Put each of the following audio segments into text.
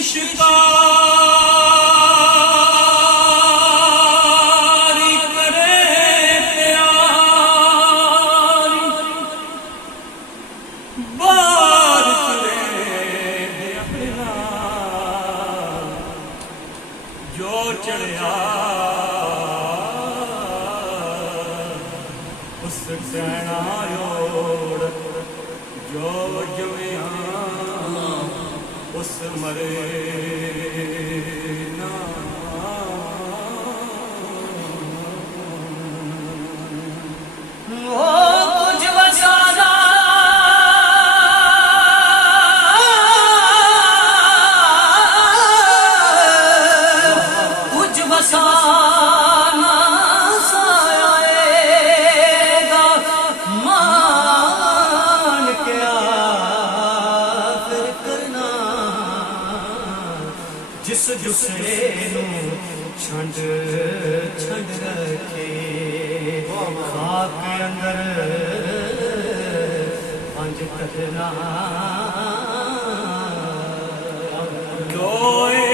शिकारी करे प्यारी बार चले अपना जो चढ़िया उस कहना योड़ जो जुमिया उस मरे ना कुछ बसाना कुछ बसाना साएगा मान क्या फिर करना जिस जुसे छंड छंड रखे खाक अंदर पंज कटना लोए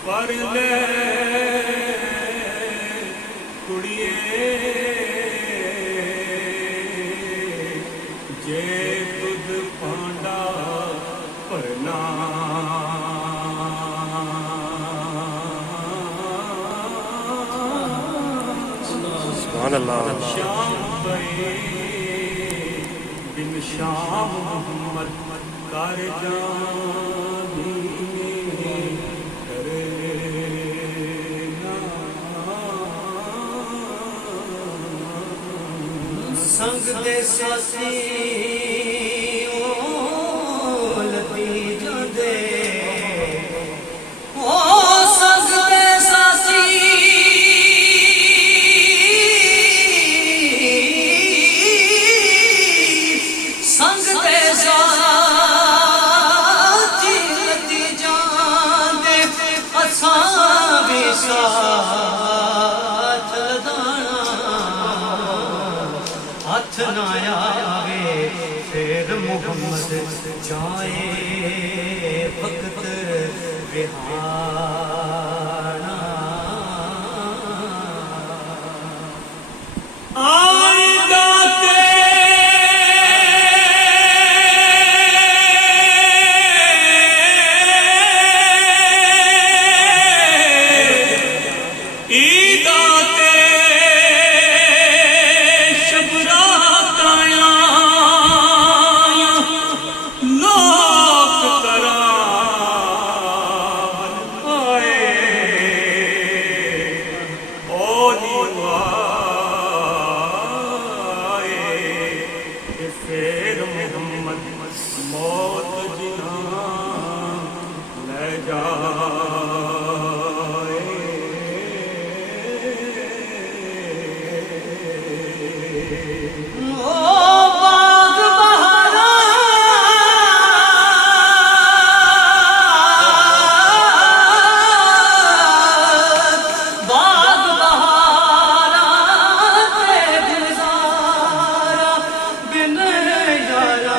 पर ले कुड़िए जे खुद पांडा भरना सुभान अल्लाह शाम बिन शाम मोहम्मद कर जानी संग दे सासी लती जादे ओ संग दे सासी संग दे सासी लती जादे असां भी साथ लदाना हथ ना आवे फिर मोहम्मद जाए वक्त रिहाना आइंदा मौत जिना ले जाए ओ बाग बहारा बाग बहारा ते गुलजारा बिन यारा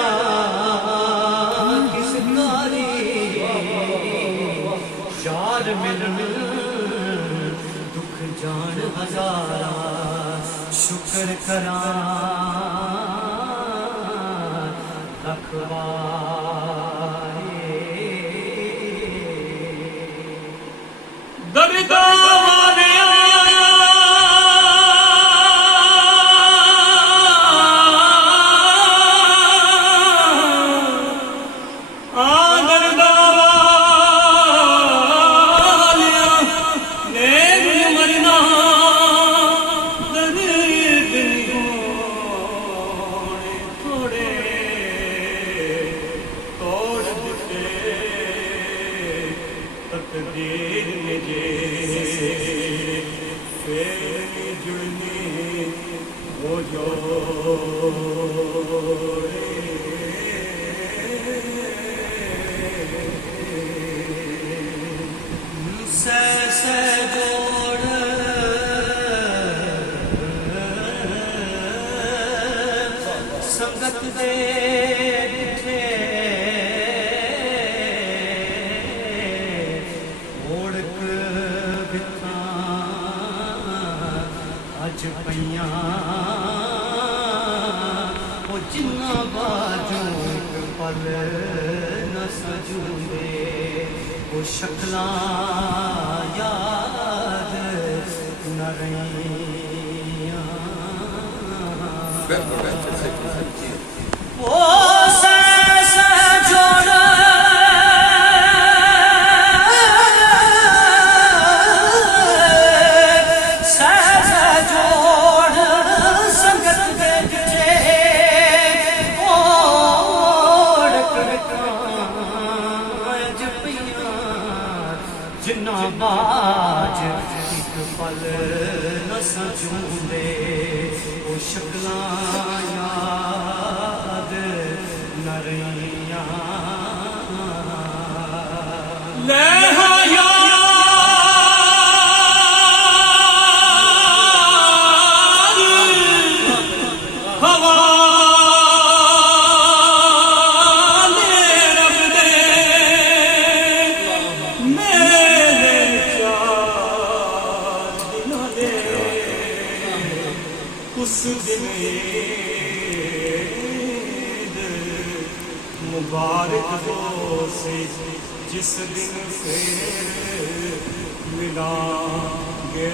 यार मिल दुख जान हजारा शुक्र करा रखवारे दर्दा तकदीर में जे संगत दे थे ओढ़क बिथा अज पैया ओ जिन्ना बाजू पल न सजूंदे ओ शक्ला याद न रहियां ओ से जोड़ संगत दे दिते ओढ़ अज पैया जिन्ना बाज एक पल न सजूंदे ओ शक्ला याद न रहियां उस दिन मुबारक हो से जिस दिन फिर मिलांगे